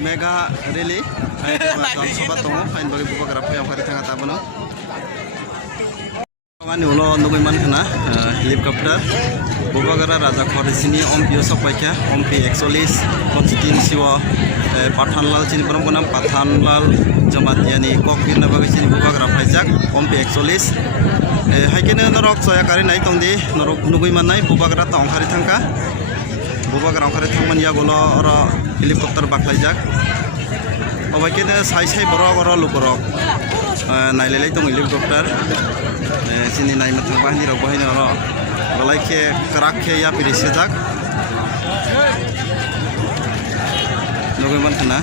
mega rally sobat tongo fain bagi buka gerap yang hari tengah tabono Kami ulo nungguin man kena helikopter buka gerap raja khori sini om pio sopaikia om pi eksolis konstitusi wa Pathanlal sini perom konam Pathanlal Jamatiani kokpit na bagi sini buka gerap hajak om pi eksolis haikene norok soya kari naik tongdi norok nungguin man naik buka gerap tong hari tangka buka gerap hari tangman ya golo ora helikopter baklajak Obakene sai borok oro luborok nailelai tong helikopter sini nai matang bahni rok bahini oro galaike karakhe ya piri sejak nogeman kana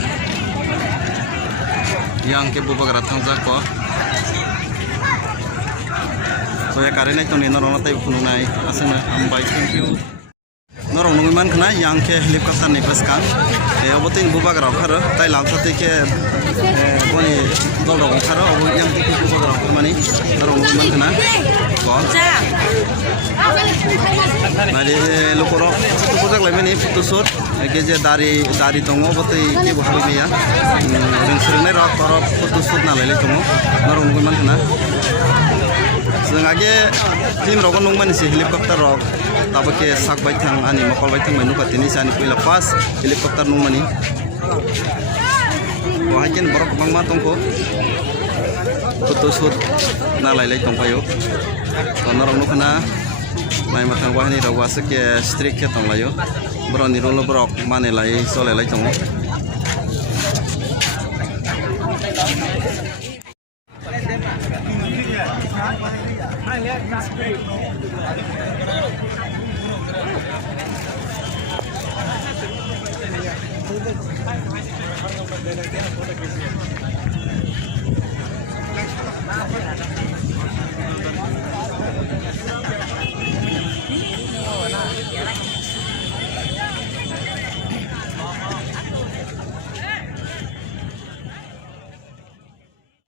yang ke bubak ratang jak ko so ya kare nai tong ni norong tai phunu nai asana ambai thank you norong nogeman kana yang ke helikopter ni paskan obotin bubak rok kharo tai lamsate ke boni dol rok kharo obo yang ke bubak rok mani norong nogeman kana ko mari lokoro foto bojak lai mani foto shoot ke je dari tongo botai ke bohabi meya ring sirnai rok korop foto shoot na lai tongo norong nogeman kana Sengage tim rogo nungman si helikopter rok tabake sak baitang ani makol baitang manu katini sani pui lepas helikopter nungmani wahaken borok bangma tongko foto shoot na lai tongpayo konorong nukana mai matang wahani rawa seke strict ke tonglayo broni rolo borok mane lai sole lai tongo